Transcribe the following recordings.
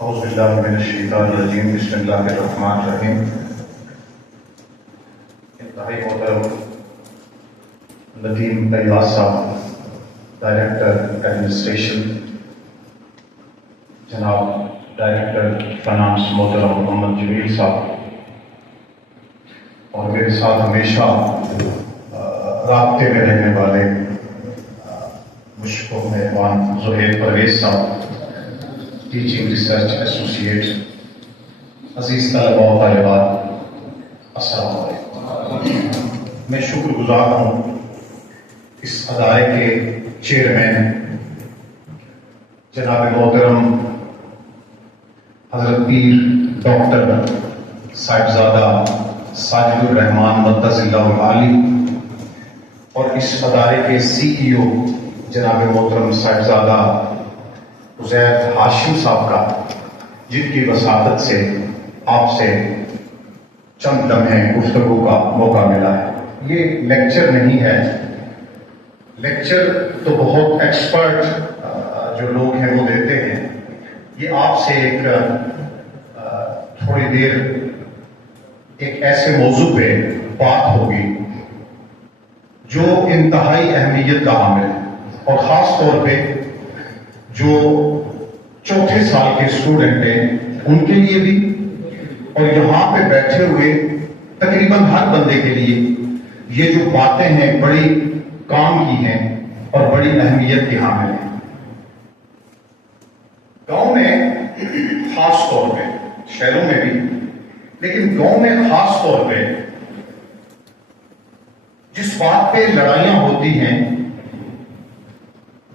اعوذ باللہ من الشیطان الرجیم بسم اللہ الرحمن الرحیم. انتہائی محترم ندیم طیار صاحب ڈائریکٹر ایڈمنسٹریشن، جناب ڈائریکٹر فائنانس محترم محمد جمیل صاحب، اور میرے ساتھ ہمیشہ رابطے میں رہنے والے مشکور مہربان زہیر پرویز صاحب، ٹیچنگ ریسرچ ایسوسیٹ، عزیز طلباء و طالبات، السلام علیکم. میں شکر گزار ہوں اس ادارے کے چیئرمین جناب محترم حضرت پیر ڈاکٹر صاحبزادہ ساجد الرحمان مدث اللہ العالی، اور اس ادارے کے سی ای او جناب محترم صاحبزادہ عزیر ہاشم صاحب کا، جن کی وساطت سے آپ سے چند لمحے گفتگو کا موقع ملا ہے. یہ لیکچر نہیں ہے، لیکچر تو بہت ایکسپرٹ جو لوگ ہیں وہ دیتے ہیں. یہ آپ سے ایک تھوڑی دیر ایک ایسے موضوع پہ بات ہوگی جو انتہائی اہمیت کا حامل ہے، اور خاص طور پہ جو چوتھے سال کے اسٹوڈنٹ ہیں ان کے لیے بھی، اور یہاں پہ بیٹھے ہوئے تقریباً ہر بندے کے لیے یہ جو باتیں ہیں بڑی کام کی ہیں اور بڑی اہمیت کی حامل ہیں. گاؤں میں خاص طور پہ، شہروں میں بھی، لیکن گاؤں میں خاص طور پہ جس بات پہ لڑائیاں ہوتی ہیں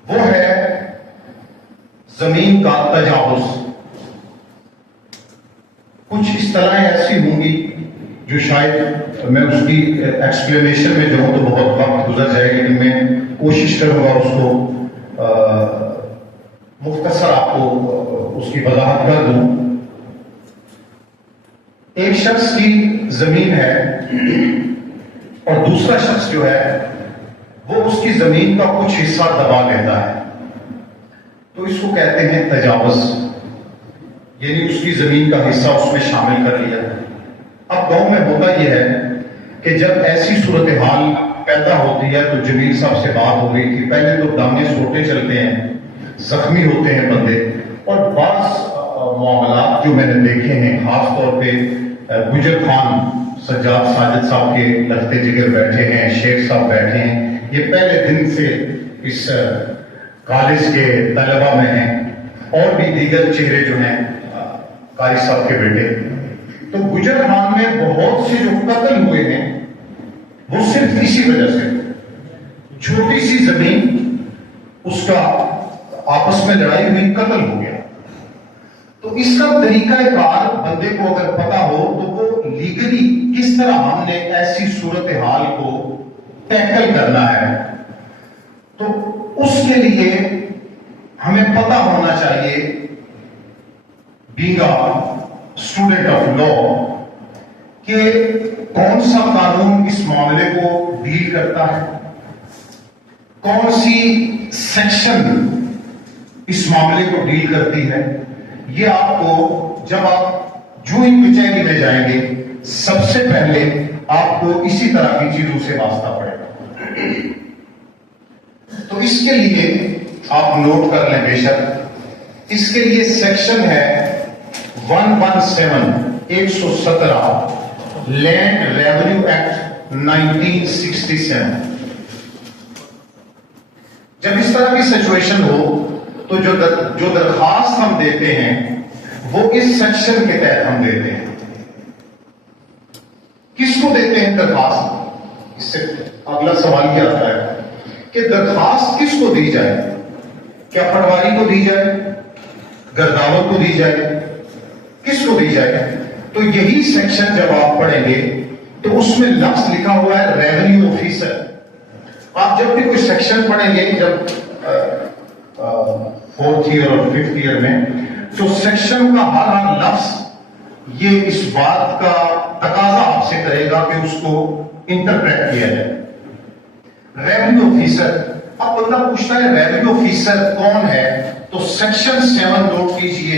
وہ ہے زمین کا تجاوز. کچھ اصطلاحیں ایسی ہوں گی جو شاید میں اس کی ایکسپلینیشن میں جاؤں تو بہت وقت گزر جائے گا، لیکن میں کوشش کروں گا اس کو مختصر آپ کو اس کی وضاحت کر دوں. ایک شخص کی زمین ہے اور دوسرا شخص جو ہے وہ اس کی زمین کا کچھ حصہ دبا لیتا ہے، تو اس کو کہتے ہیں تجاوز، یعنی اس کی زمین کا حصہ اس میں شامل کر لیا. اب گاؤں میں ہوتا یہ ہے کہ جب ایسی صورتحال پیدا ہوتی ہے تو جمیل صاحب سے بات ہو گئی کہ پہلے تو دانے سوٹے چلتے ہیں، زخمی ہوتے ہیں بندے، اور بعض معاملات جو میں نے دیکھے ہیں، خاص طور پہ گجر خان سجاد ساجد صاحب کے لختے جگر بیٹھے ہیں، شیخ صاحب بیٹھے ہیں، یہ پہلے دن سے اس کالج کے طلبہ میں ہیں، اور بھی دیگر چہرے جو ہیں قاری صاحب کے بیٹے. تو گجر خان میں بہت سے جو قتل ہوئے ہیں وہ صرف اسی وجہ سے، چھوٹی سی زمین، اس کا آپس میں لڑائی ہوئی، قتل ہو گیا. تو اس کا طریقہ کار بندے کو اگر پتا ہو تو وہ لیگلی کس طرح ہم نے ایسی صورتحال کو ٹیکل کرنا ہے، تو اس کے لیے ہمیں پتا ہونا چاہیے، being a student of law, کہ کون سا قانون اس معاملے کو ڈیل کرتا ہے، کون سی سیکشن اس معاملے کو ڈیل کرتی ہے. یہ آپ کو جب آپ جو ہی کچہری میں جائیں گے سب سے پہلے آپ کو اسی طرح کی چیزوں سے واسطہ پڑے گا. تو اس کے لیے آپ نوٹ کر لیں بے شک، اس کے لیے سیکشن ہے 117 لینڈ ریونیو ایکٹ 1967. جب اس طرح کی سچویشن ہو تو جو درخواست ہم دیتے ہیں وہ اس سیکشن کے تحت ہم دیتے ہیں. کس کو دیتے ہیں درخواست؟ اس سے اگلا سوال کیا آتا ہے کہ درخواست کس کو دی جائے؟ کیا پٹواری کو دی جائے، گرداور کو دی جائے، کس کو دی جائے؟ تو یہی سیکشن جب آپ پڑھیں گے تو اس میں لفظ لکھا ہوا ہے ریونیو آفیسر. آپ جب بھی کوئی سیکشن پڑھیں گے، جب 4th ایئر اور 5th ایئر میں، تو سیکشن کا ہر لفظ یہ اس بات کا تقاضا آپ سے کرے گا کہ اس کو انٹرپریٹ کیا جائے. ریونیو آفیسر، اب بندہ پوچھتا ہے ریونیو آفیسر کون ہے، تو سیکشن 7 نوٹ کیجئے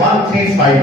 135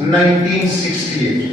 1968।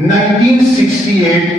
1968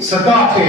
67A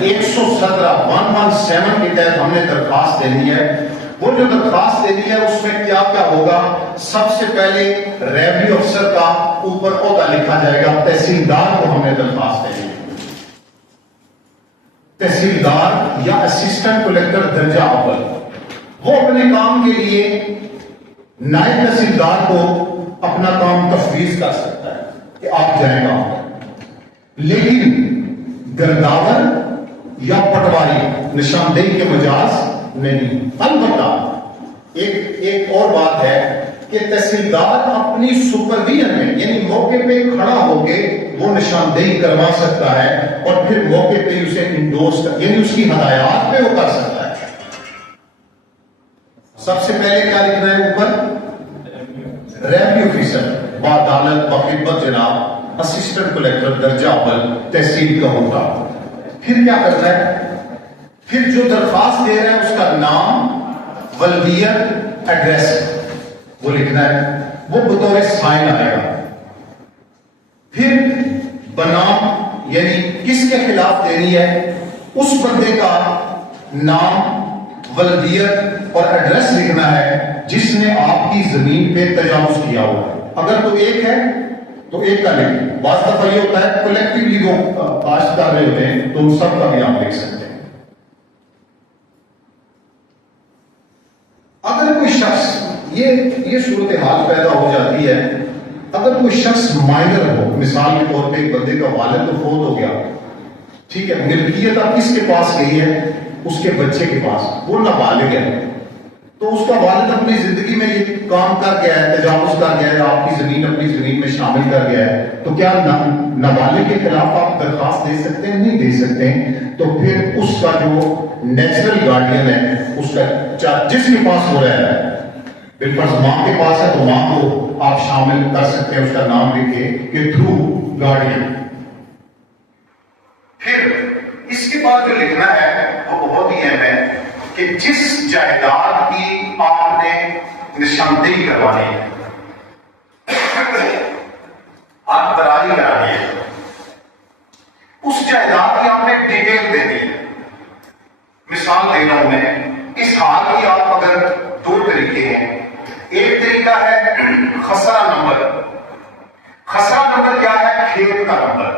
117 کے تحت ہم نے درخواست دینی ہے. وہ جو درخواست دینی ہے اس میں کیا کیا ہوگا؟ سب سے پہلے ریونیو افسر کا اوپر عہدہ لکھا جائے گا. تحصیلدار کو ہم نے درخواست دینی ہے. تحصیلدار یا اسسٹنٹ کلیکٹر درجہ اول وہ اپنے کام کے لیے نائب تحصیلدار کو اپنا کام تفویض کر سکتا ہے کہ آپ جائیں گا. لیکن گرداور یا پٹواری نشاندہی کے مجاز نہیں. البتہ ایک اور بات ہے کہ تحصیلدار اپنی سپرویژن میں یعنی موقع پہ کھڑا ہو کے وہ نشاندہی کروا سکتا ہے اور پھر موقع پہ اسے انڈورس یعنی اس کی ہدایات پہ وہ کر سکتا ہے. سب سے پہلے کیا لکھنا ہے اوپر؟ ریونیو آفیسر بعدالت بخدمت جناب اسسٹنٹ کلیکٹر درجہ اول تحصیل کا ہوتا. پھر کیا کرنا ہے؟ پھر جو درخواست دے رہا ہے اس کا نام ولدیت ایڈریس وہ لکھنا ہے. وہ بطور سائن آئے گا. پھر بنام یعنی کس کے خلاف دینی ہے اس بندے کا نام ولدیت اور ایڈریس لکھنا ہے جس نے آپ کی زمین پہ تجاوز کیا ہوا. اگر تو ایک ہے تو ایک کا لکھیں. بعض دفعہ یہ ہوتا ہے کلیکٹیولی وہ کاشت کر رہے ہوتے ہیں تو ان سب کا بھی آپ لکھ سکتے ہیں. اگر کوئی شخص یہ صورتحال پیدا ہو جاتی ہے اگر کوئی شخص مائنر ہو, مثال کے طور پہ ایک بندے کا والد تو فوت ہو گیا, ٹھیک ہے, ملکیت اب کس کے پاس گئی ہے؟ اس کے بچے کے پاس. وہ نابالغ ہے تو اس کا والد اپنی زندگی میں یہ کام کر گیا ہے, تجاوز کر گیا ہے, آپ کی زمین اپنی زمین میں شامل کر گیا ہے, تو کیا نابالغ کے خلاف آپ درخواست دے سکتے ہیں؟ نہیں دے سکتے ہیں. تو پھر اس کا جو نیچرل گارڈین ہے اس کا جس کے پاس ہو رہا ہے, بالفرض ماں کے پاس ہے تو ماں کو آپ شامل کر سکتے ہیں, اس کا نام لکھے کہ تھرو گارڈین. پھر اس کے بعد جو لکھنا ہے وہ بہت ہی اہم ہے کہ جس جائیداد کی آپ نے نشاندہی کروانی ہے, آپ براری کرانی ہے, اس جائیداد کی آپ نے ڈیٹیل دینی ہے. مثال دے رہا ہوں میں, اس حال کی آپ اگر دو طریقے ہیں. ایک طریقہ ہے خسرہ نمبر. خسرہ نمبر کیا ہے؟ کھیت کا نمبر.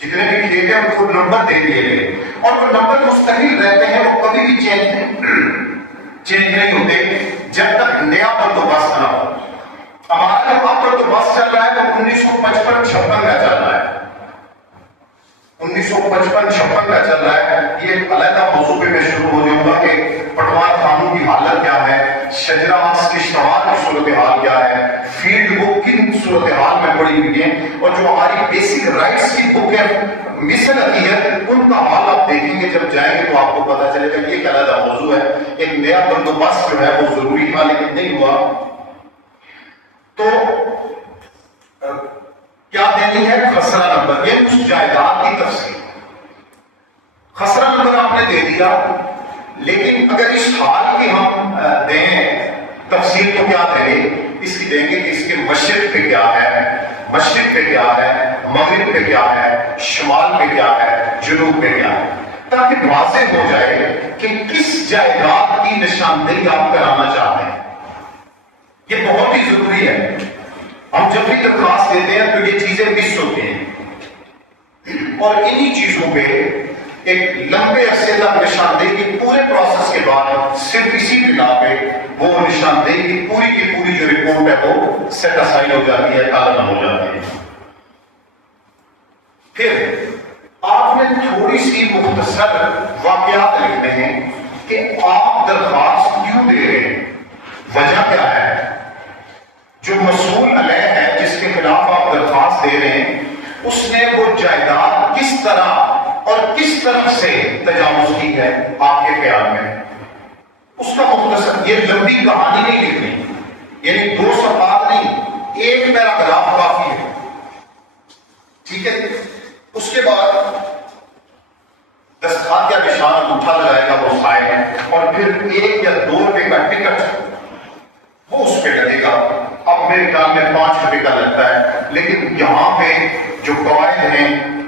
جتنے بھی کھیت ہیں ان کو نمبر دے دیے گئے اور وہ نمبر مستقل رہتے ہیں, وہ کبھی بھی چینج نہیں ہوتے جب تک نیا بندوبست نہ ہو. ہمارا جب اب بندوبست چل رہا ہے تو 1955-56 کا چل رہا ہے. 1955-56 کا چل رہا ہے. یہ علیحدہ موضوع پہ میں شروع ہو جاؤں گا کہ پٹوار قانون کی حالت کیا ہے, شجرہ کشتواڑ کی صورتحال کیا ہے, فیلڈ بک کن صورتحال میں پڑی ہوئی ہے, اور جو ہماری بیسک رائٹس کی بک ہے مصر آتی ہے ان کا حال آپ دیکھیں گے جب جائیں گے تو آپ کو پتا چلے گا. یہ ایک علیحدہ موضوع ہے. ایک نیا بندوبست جو ہے وہ ضروری تھا لیکن نہیں ہوا. تو کیا دینی ہے؟ خسرہ نمبر. یہ اس جائیداد کی تفصیل. خسرہ نمبر آپ نے دے دیا, لیکن اگر اس حال کی ہم دیں تفصیل تو کیا دیں گے؟ اس کی دیں گے کہ اس کے مشرق پہ کیا ہے, مشرق پہ کیا ہے, مغرب پہ کیا ہے, شمال پہ کیا ہے, جنوب پہ کیا ہے, تاکہ واضح ہو جائے کہ کس جائیداد کی نشاندہی آپ کرانا چاہتے ہیں. یہ بہت ہی ضروری ہے. ہم جب بھی درخواست دیتے ہیں تو یہ چیزیں مس ہوتی ہیں اور انہی چیزوں پہ ایک لمبے عرصے تک نشاندہی کی پورے پروسیس کے بعد صرف اسی بنا پہ وہ نشاندہی کی پوری جو رپورٹ ہے وہ سیٹ اسائڈ ہو جاتی ہے, کالم ہو جاتی ہے. پھر آپ نے تھوڑی سی مختصر واقعات لکھنے ہیں کہ آپ درخواست کیوں دے رہے ہیں, وجہ کیا ہے, جو مسئول علیہ ہے جس کے خلاف آپ درخواست دے رہے ہیں اس نے وہ جائیداد کس طرح اور کس طرف سے تجاوز کی ہے آپ کے خیال میں. اس کا مختصر, یہ لمبی کہانی نہیں لکھنی, یعنی 2 صفحات نہیں, 1 پیراگراف کافی ہے, ٹھیک ہے. اس کے بعد دستخط یا نشان انگوٹھا لگائے گا وہ فائل ہے, اور پھر 1 یا 2 روپے کا ٹکٹ وہ اس پہ لگے گا. اب میرے خیال میں 5 روپے کا لگتا ہے, لیکن یہاں پہ جو قواعد ہیں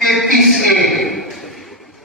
33A,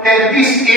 33A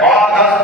12 10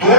2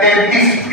33B।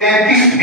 33B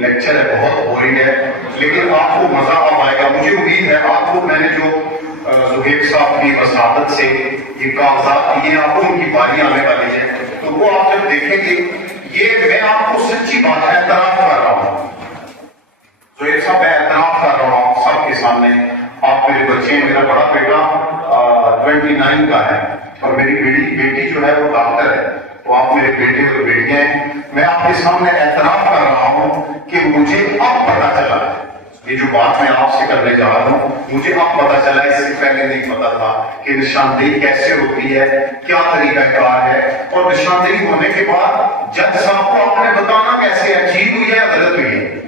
lecture ہے, بہت بورنگ ہے, لیکن آپ کو مزہ اب آئے گا. مجھے امید ہے آپ کو میں نے جو زہیب صاحب کی وساطت سے یہ کاغذات دیے, آپ کو ان کی باری آنے والی ہے, تو وہ آپ جب دیکھیں گے, یہ میں آپ کو سچی بات اعتراف کر رہا ہوں, زہیب صاحب میں اعتراف کر رہا ہوں سب کے سامنے. آپ میرے بچے ہیں, میرا بڑا بیٹا 29 کا ہے اور میری بیٹی جو ہے وہ ڈاکٹر ہے, تو آپ میرے بیٹے اور بیٹیاں ہیں. میں آپ کے سامنے اعتراف کر رہا ہوں کہ مجھے اب پتا چلا, یہ جو بات میں آپ سے کرنے جا رہا ہوں مجھے اب پتا چلا, اس سے پہلے نہیں پتا تھا کہ نشاندہی کیسے ہوتی ہے, کیا طریقہ کار ہے, اور نشاندہی ہونے کے بعد جج صاحب کو آپ نے بتانا کیسے ہے, ٹھیک ہوئی ہے یا غلط ہوئی ہے,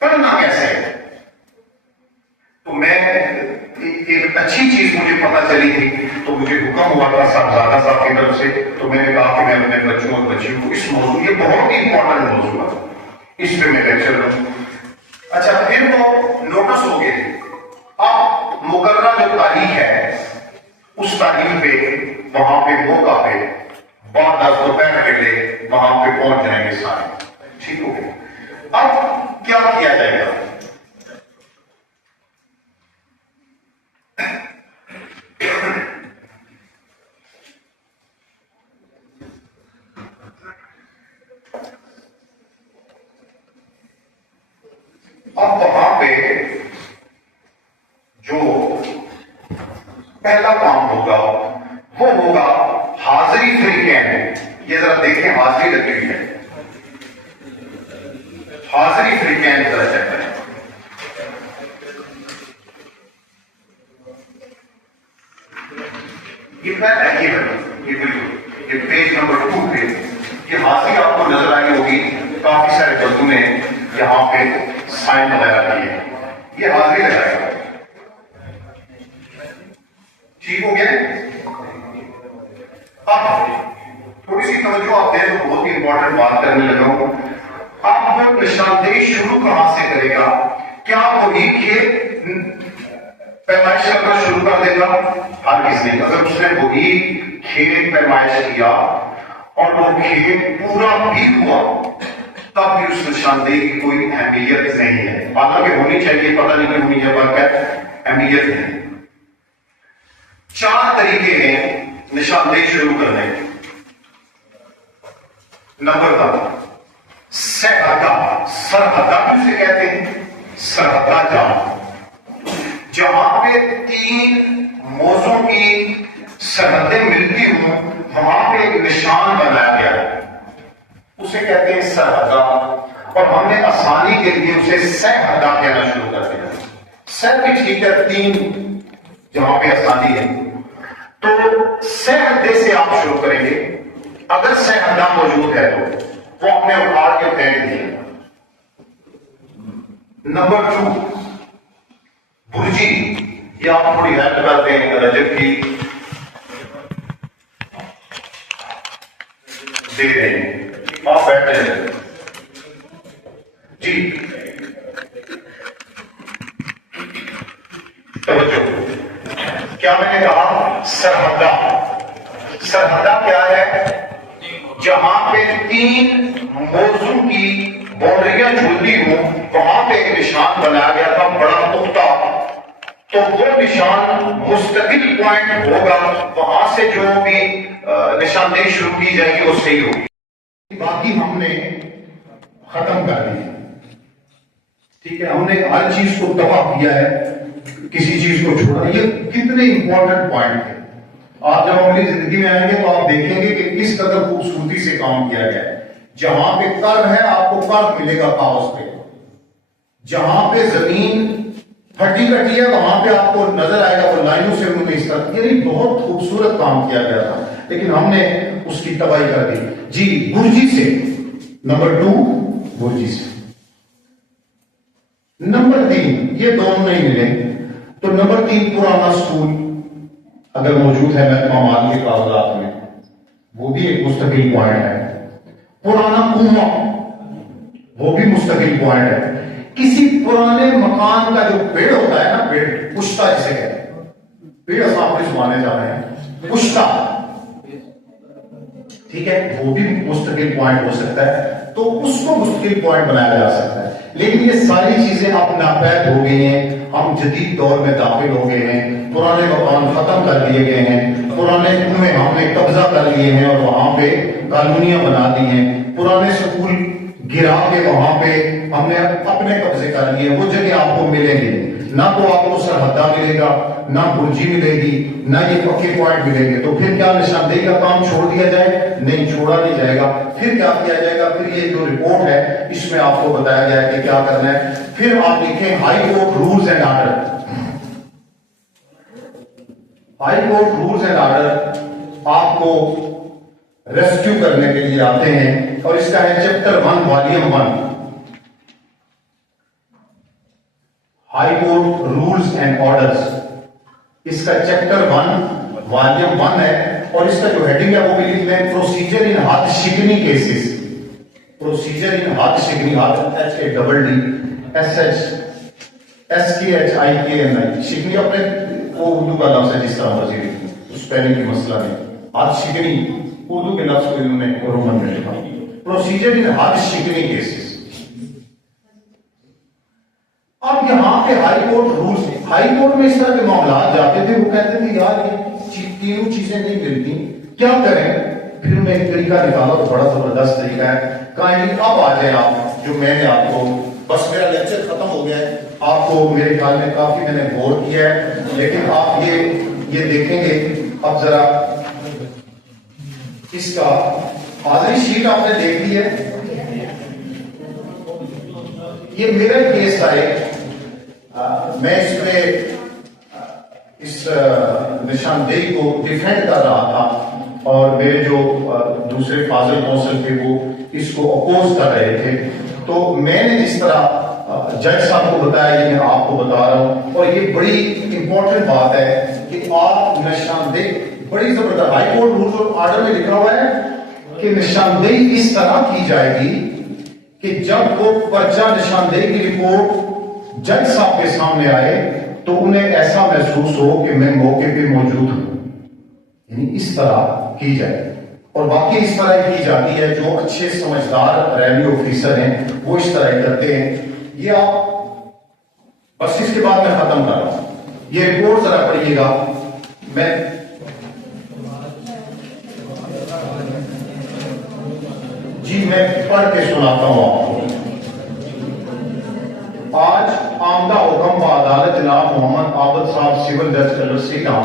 کرنا کیسے ہے. تو میں ایک اچھی چیز مجھے پتا چلی تھی, تو مجھے حکم ہوا تھا صاحبزادہ صاحب کی طرف سے, تو میں نے کہا کہ میں اپنے بچوں اور بچیوں کو اس موضوع, یہ بہت ہی امپورٹنٹ موضوع ہے, اس پہ میں لیکچر دوں. اچھا, پھر وہ نوٹس ہو گئے. اب مقررہ جو تاریخ ہے اس تاریخ پہ وہاں پہ موقع پہ بعد 10 دوپہر پہلے وہاں پہ پہنچ جائیں گے سارے, ٹھیک ہو گئے. اب کیا کیا جائے گا؟ اب وہاں پہ جو پہلا کام ہوگا وہ ہوگا حاضری فریقین. یہ ذرا دیکھیں, حاضری لگی ہوئی ہے, حاضری فریقین ذرا چیک کریں. یہ بالکل یہ پیج نمبر 2 پہ یہ حاضری آپ کو نظر آئی ہوگی. کافی سارے بندوں نے یہاں پہ سائن وغیرہ کیے, یہ حاضری لگائے گا. ٹھیک ہو گیا. اب تھوڑی سی توجہ آپ دیں تو بہت ہی امپورٹنٹ بات کرنے لگا ہوں. اب وہ نشاندہی شروع کہاں سے کرے گا؟ کیا وہی کھیت پیمائش کرنا شروع کر دے گا؟ ہر کسی نے, اگر اس نے وہی کھیت پیمائش کیا اور وہ کھیت پورا بھی ہوا تب بھی اس نشاندہی کی کوئی اہمیت نہیں ہے. حالانکہ ہونی چاہیے, پتہ نہیں کہ ہونی ہے, پر اہمیت ہے. 4 طریقے ہیں نشاندہی شروع کرنے کے. نمبر 1 سرحدہ. سرحدہ کسے کہتے ہیں؟ سرحدہ جہاں پہ 3 موضوع کی سرحدیں ملتی ہوں وہاں پہ ایک نشان بنایا گیا ہے, اسے کہتے ہیں سرحدہ. اور ہم نے آسانی کے لیے اسے سرحدہ کہنا شروع کر دیا. سر بھی ٹھیک ہے, 3 جہاں پہ آسانی ہے, تو سرحدے سے آپ شروع کریں گے. اگر سرحدہ موجود ہے تو وہ اپنے اکھاڑ کے پھینک دیا. نمبر 2 برجی. یہ آپ تھوڑی ہیلپ کرتے ہیں رجب کی دے رہے ہیں, آپ بیٹھ جائیں جی. توجہ, کیا میں نے کہا سرحدہ. سرحدہ کیا ہے؟ جہاں پہ 3 موضوع کی باؤنڈریاں جھولتی ہوں وہاں پہ ایک نشان بنایا گیا تھا بڑا پختہ, تو وہ نشان مستقل پوائنٹ ہوگا, وہاں سے جو بھی نشاندہی شروع کی جائے گی وہ صحیح ہوگی. باقی ہم نے ختم کر دی, ٹھیک ہے, ہم نے ہر چیز کو تباہ کیا ہے, کسی چیز کو چھوڑا. یہ کتنے امپورٹنٹ پوائنٹ ہے. آپ جب اپنی زندگی میں آئیں گے تو آپ دیکھیں گے کہ کس قدر خوبصورتی سے کام کیا گیا ہے. جہاں پہ کر ہے آپ کو کر ملے گا کاغذ پہ, جہاں پہ زمین پھٹی کٹی ہے وہاں پہ آپ کو نظر آئے گا وہ لائنوں سے انہوں نے اس طرح, یعنی بہت خوبصورت کام کیا گیا تھا, لیکن ہم نے اس کی تباہی کر دی. جی برجی سے. نمبر 2 برجی سے. نمبر 3 یہ دونوں نہیں ملے تو نمبر 3 پرانا سکول اگر موجود ہے محکمہ مال کے کاغذات میں, وہ بھی ایک مستقل پوائنٹ ہے. پرانا کنواں وہ بھی مستقل پوائنٹ ہے. کسی پرانے مکان کا جو پیڑ ہوتا ہے نا, پیڑ پشتا جسے کہتے ہیں, پیڑ صاحب اس مانے جا رہے ہیں پشتا, ٹھیک ہے، وہ بھی مستقل پوائنٹ ہو سکتا ہے، تو اس کو مستقل پوائنٹ بنایا جا سکتا ہے. لیکن یہ ساری چیزیں اب ناپید ہو گئی ہیں، ہم جدید دور میں داخل ہو گئے ہیں، پرانے مکان ختم کر دیے گئے ہیں، پرانے کنویں ہم نے قبضہ کر لیے ہیں اور وہاں پہ کالونیاں بنا دی ہیں، پرانے سکول گرا کے وہاں پہ ہم نے اپنے قبضے کر لیے. وہ جگہ آپ کو ملیں گی نہ، تو آپ کو سرحدہ ملے گا، نہ برجی ملے گی، نہ یہ پکے پوائنٹ ملیں گے. تو پھر کیا نشاندہی کا کام چھوڑ دیا جائے؟ نہیں، چھوڑا نہیں جائے گا. پھر کیا کیا جائے گا؟ پھر یہ جو رپورٹ ہے اس میں آپ کو بتایا گیا ہے کہ کیا کرنا ہے. پھر آپ لکھیں high court rules and order. High court rules and order آپ کو ریسکیو کرنے کے لیے آتے ہیں، اور اس کا ہے chapter 1 volume 1. High court rules and orders, اس کا چیپٹر 1 والیوم 1 ہے، اور اس کا جو ہیڈنگ ہے وہ بھی لکھ لیں پروسیجر ان ہاتھ شکنی کیسز. پروسیجر ان ہاتھ شکنی، ہاتھ HASSKHIKNI شکنی، اپنے وہ اردو کا لفظ ہے جس طرح مرضی لکھیں، اس پہلے کی مسئلہ نہیں. ہاتھ شکنی اردو کے لفظ کو انہوں نے رومن میں لکھا. پروسیجر ان ہاتھ شکنی کیسز. اب یہاں پہ high court rules, high court میں اس طرح کے معاملات جاتے تھے، وہ کہتے تھے یار یہ تینوں چیزیں نہیں ملتی، کیا کریں؟ پھر انہوں نے ایک طریقہ نکالا، تو بڑا زبردست طریقہ ہے. کہیں اب آ جائیں آپ، جو میں نے آپ کو، بس میرا لیکچر ختم ہو گیا ہے، آپ کو میرے خیال میں کافی میں نے بور کیا ہے، لیکن آپ یہ دیکھیں گے. اب ذرا اس کا حاضری شیٹ آپ نے دیکھ لی ہے. یہ میرا کیس آئے، میں اس پہ اس نشاندہی کو ڈیفینڈ کر رہا تھا، اور میرے جو دوسرے فاضل کونسل تھے وہ اس کو اپوز کر رہے تھے. تو میں نے جس طرح جج صاحب کو بتایا یہ میں آپ کو بتا رہا ہوں، اور یہ بڑی امپورٹنٹ بات ہے کہ آپ نشاندہی بڑی زبردست، ہائی کورٹ رولز اور آرڈر میں لکھا ہوا ہے کہ نشاندہی اس طرح کی جائے گی کہ جب وہ پرچہ نشاندہی کی رپورٹ جج صاحب کے سامنے آئے تو انہیں ایسا محسوس ہو کہ میں موقع پہ موجود ہوں. یعنی اس طرح کی جائے، اور باقی اس طرح کی جاتی ہے. جو اچھے سمجھدار ریونیو آفیسر ہیں وہ اس طرح کرتے ہیں. یہ آپ بس اس کے بعد میں ختم کر رہا ہوں. یہ رپورٹ ذرا پڑھیے گا. میں پڑھ کے سناتا ہوں آپ کو. آج آمدہ حکم بعدالت جناب محمد عابد صاحب سول جج کلرسی کا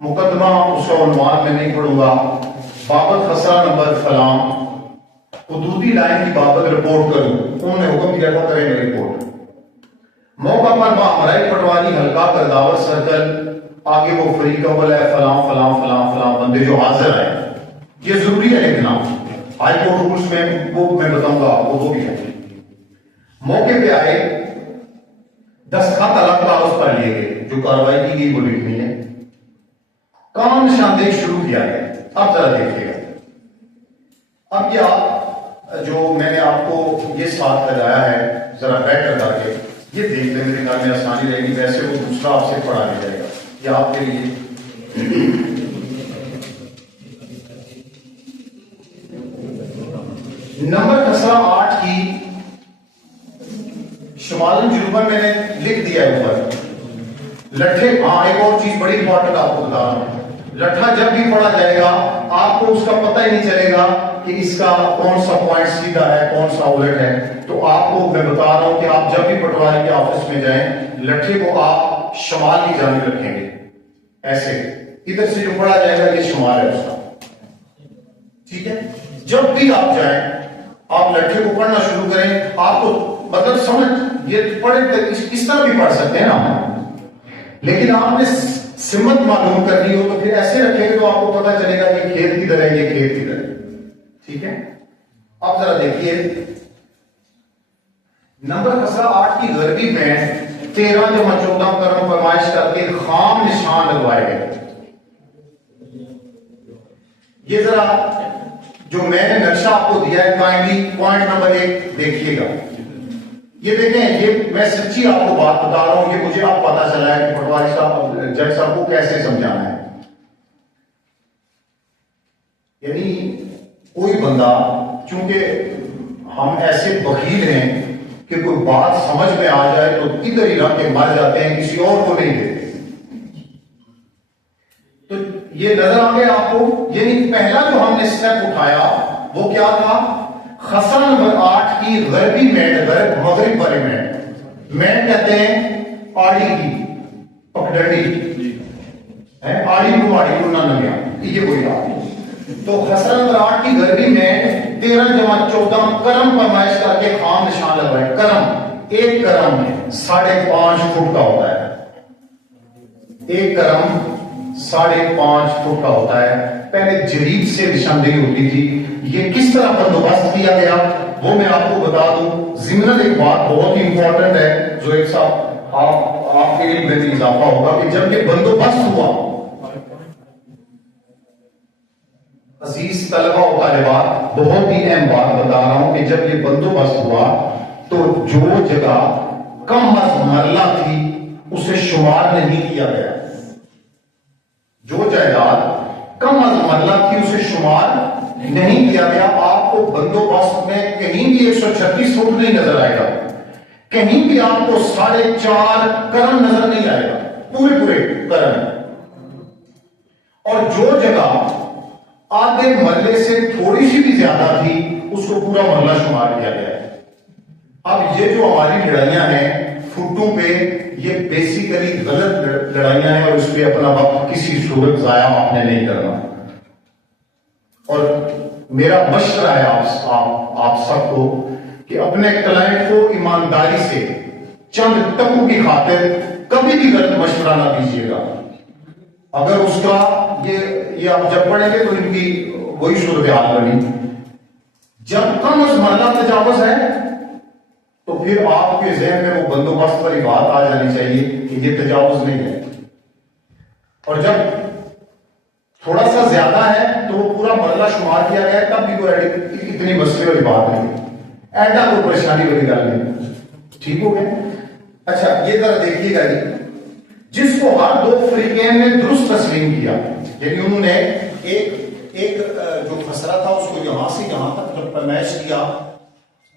مقدمہ، اس کا عنوان میں نہیں پڑھوں گا، بابت خسرہ نمبر فلاں حدودی لائن کی بابت رپورٹ کروں. انہوں نے حکم دیا تھا کریں رپورٹ. موقع پر ہمرائی پٹواری حلقہ کرداور سرکل، آگے وہ فریق اول ہے، فلاں فلاں فلاں فلاں بندے جو حاضر ہیں. یہ ضروری ہے لکھنا، ہائی کورٹ رولز میں وہ میں بتاؤں گا آپ کو، وہ بھی ہے. موقع پہ آئے، دستخط الگ کاغذ پر لیے گئے، جو کارروائی کی گئی وہ لکھنی ہے. کام نشاندہی شروع کیا گیا. اب ذرا دیکھیے گا. اب یہ آپ جو میں نے آپ کو یہ ساتھ لگایا ہے ذرا بیٹر کر کے یہ دیکھ لیں، میرے خیال میں آسانی رہے گی. ویسے وہ دوسرا آپ سے پڑھا نہیں جائے گا، یہ آپ کے لیے. نمبر خسرہ 8 کی شمال جنوباً میں نے لکھ دیا ہے اوپر. لٹھے، ہاں ایک اور چیز بڑی امپورٹنٹ آپ کو بتا رہا ہوں. لٹھا جب بھی پڑا جائے گا آپ کو اس کا پتہ ہی نہیں چلے گا کہ اس کا کون سا پوائنٹ سیدھا ہے کون سا الٹ ہے. تو آپ کو میں بتا رہا ہوں کہ آپ جب بھی پٹواری کے آفس میں جائیں لٹھے کو آپ شمال کی جانب رکھیں گے، ایسے ادھر سے جو پڑا جائے گا یہ شمال ہے اس کا. ٹھیک ہے، جب بھی آپ جائیں آپ لٹھے کو پڑھنا شروع کریں. آپ کو مطلب سمجھ یہ پڑھے اس طرح بھی پڑھ سکتے ہیں نا، لیکن آپ نے سمت معلوم کرنی ہو تو پھر ایسے رکھیں گے تو آپ کو پتہ چلے گا یہ کھیت کدھر ہے یہ کھیت کدھر ہے. ٹھیک ہے، اب ذرا دیکھیے نمبر خسرہ 8 کی غربی میں 13/14 کرم فرمائش کر کے خام نشان لگوائے گئے. یہ ذرا جو میں نے نقشہ آپ کو دیا ہے کائنڈلی پوائنٹ نمبر 1 دیکھیے گا. یہ دیکھیں، یہ میں سچی آپ کو بات بتا رہا ہوں، یہ مجھے اب پتا چلا ہے کہ پٹواری صاحب جج صاحب کو کیسے سمجھانا ہے. یعنی کوئی بندہ، چونکہ ہم ایسے بخیل ہیں کہ کوئی بات سمجھ میں آ جائے تو ادھر ہی رکھ کے مر جاتے ہیں، کسی اور کو نہیں دیتے. تو یہ نظر آ گیا آپ کو. یعنی پہلا جو ہم نے اسٹیپ اٹھایا وہ کیا تھا؟ خسرہ نمبر 8 کی غربی مینڈ، مغرب والی مینڈ. مینڈ کہتے ہیں آڑی کی پکڈنڈی، آڑی کو آڑی کو نہ لگیا، یہ کوئی بات. تو خسرہ نمبر 8 کی غربی مینڈ 13 جمع 14 کرم پیمائش کر کے خام نشان لگوائے. کرم، ایک کرم 5.5 فٹ کا ہوتا ہے. ایک کرم 5.5 فٹ کا ہوتا ہے. پہلے جریب سے نشاندہی ہوتی تھی. یہ کس طرح بندوبست کیا گیا وہ میں آپ کو بتا دوں. ضمن ایک بات بہت ہی امپورٹنٹ ہے جو ایک صاحب آپ کے علم میں اضافہ ہوگا کہ جب یہ بندوبست ہوا، عزیز طلبہ و طالبات بہت ہی اہم بات بتا رہا ہوں کہ جب یہ بندوبست ہوا تو جو جگہ کم از مرلہ تھی اسے شمار نہیں کیا گیا. جو جائیداد کم از مرلہ تھی اسے شمار نہیں کیا گیا. آپ کو بندوبست میں کہیں بھی 136 فٹ نہیں نظر آئے گا، کہیں بھی آپ کو 4.5 کرم نظر نہیں آئے گا، پورے کرم. اور جو جگہ آدھے مرلے سے تھوڑی سی بھی زیادہ تھی اس کو پورا مرلہ شمار کیا گیا ہے. اب یہ جو ہماری لڑائیاں ہیں فٹوں پہ، یہ بیسیکلی غلط لڑائیاں ہیں اور اس پہ اپنا وقت کسی صورت ضائع آپ نے نہیں کرنا. اور میرا مشورہ ہے آپ سب کو کہ اپنے کلائنٹ کو ایمانداری سے چند ٹکوں کی خاطر کبھی بھی غلط مشورہ نہ دیجیے گا. اگر اس کا یہ آپ جب پڑھیں گے تو ان کی وہی صورتحال بنی. جب کم از مرلہ تجاوز ہے تو پھر آپ کے ذہن میں وہ بندوبست والی بات آ جانی چاہیے کہ یہ تجاوز نہیں ہے. اور جب تھوڑا سا زیادہ ہے تو وہ پورا مرلہ شمار کیا گیا ہے، تب بھی کوئی اتنی مسئلے والی بات نہیں، ایڈا کوئی پریشانی والی گل نہیں. ٹھیک ہو گیا؟ اچھا یہ ذرا دیکھیے گا جس کو ہر دو فریقین نے درست تسلیم کیا، یعنی انہوں نے ایک جو خسرہ تھا اس کو یہاں سے یہاں تک جب پیمائش کیا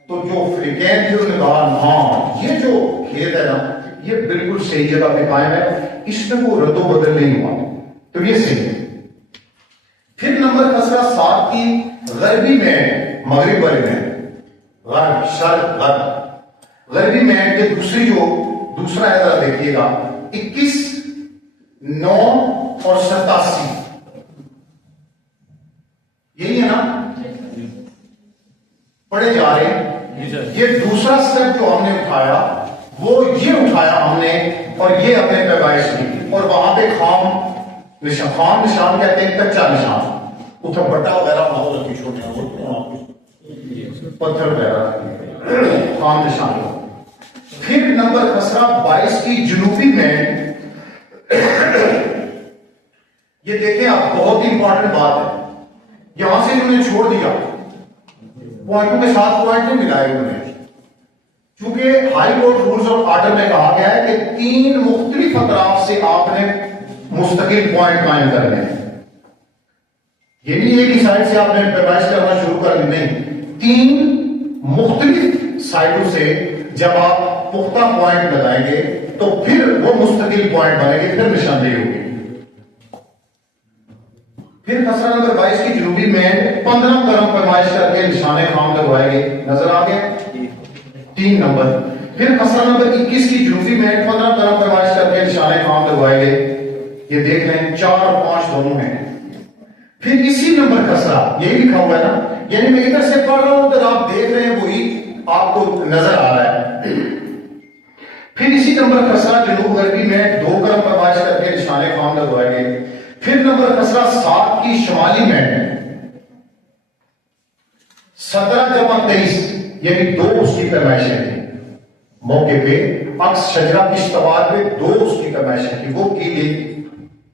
تو جو فریقین تھے انہوں نے کہا ہاں یہ جو کھیت ہے نا یہ بالکل صحیح جگہ پہ قائم ہے، اس میں کوئی رد و بدل نہیں ہوا، تو یہ صحیح ہے. پھر نمبر خسرہ 7 کی غربی مینڈ، مغرب والی مینڈ، غرب شرق غرب غربی مینڈ کے دوسرا ہے، ذرا دیکھیے گا 21 9 اور 87 یہی ہے نا، پڑھے جا رہے ہیں. یہ دوسرا سٹیپ جو ہم نے اٹھایا وہ یہ اٹھایا ہم نے اور یہ اپنے پیمائش کی، اور وہاں پہ خام نشان کہتے ہیں کچا نشان، اتھر بٹا وغیرہ چھوٹے پتھر وغیرہ خام نشان. پھر نمبر خسرہ 22 کی جنوبی مینڈ، یہ دیکھیں آپ بہت ہی امپورٹنٹ بات ہے، یہاں سے انہوں نے چھوڑ دیا، پوائنٹوں کے ساتھ پوائنٹ نہیں ملائے انہوں نے، چونکہ high court rules of order میں کہا گیا ہے کہ 3 مختلف اطراف سے آپ نے مستقل پوائنٹ قائم کرنے ہیں. یہ نہیں ایک ہی سائڈ سے آپ نے پیمائش کرنا شروع کر دی، نہیں، 3 مختلف سائڈوں سے جب آپ پختہ پوائنٹ لگائیں گے تو پھر وہ مستقل پوائنٹ بنے گے، پھر نشاندہی ہوگی. پھر خسرہ نمبر 22 کی جنوبی مینڈ 15 کرم پیمائش کر کے نشان خام لگوائے گے، نظر آ گئے 3 نمبر. پھر خسرہ نمبر 21 کی جنوبی مینڈ 15 کرم پیمائش کر کے نشان خام لگوائے گے، یہ دیکھ رہے ہیں 4 اور 5 دونوں ہیں. پھر اسی نمبر خسرہ یہی لکھا ہوا ہے نا، یعنی میں ادھر سے پڑھ رہا ہوں ادھر آپ دیکھ رہے ہیں وہی آپ کو نظر آ رہا ہے. پھر اسی نمبر خسرہ جنوب غربی میں 2 کرم پیمائش کر کے نشان خام لگوائے گے. پھر نمبر خسرہ 7 کی شمالی مینڈ 17 جمع 23 یعنی 2 اس کی پیمائشیں تھیں موقع پہ، عکس شجرہ کشتوار پہ 2 اس کی پیمائشیں تھیں، وہ کی گئی،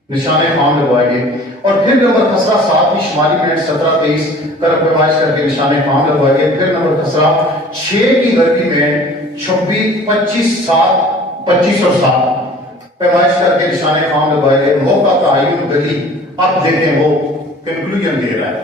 نشان خام لگوائے گے. اور پھر نمبر خسرہ 7 کی شمالی مینڈ 17 23 کرم پیمائش کر کے نشان خام لگوائے گے. پھر نمبر خسرہ 6 کی غربی مینڈ 26 25 7 25 اور 7 پیمائش کر کے نشان خام لگوائے گے. موقع تعین گلی، اب دیکھیں وہ کنکلوژن دے رہا ہے،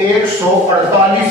148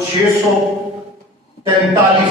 643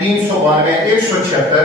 392, 176,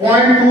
0.2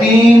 3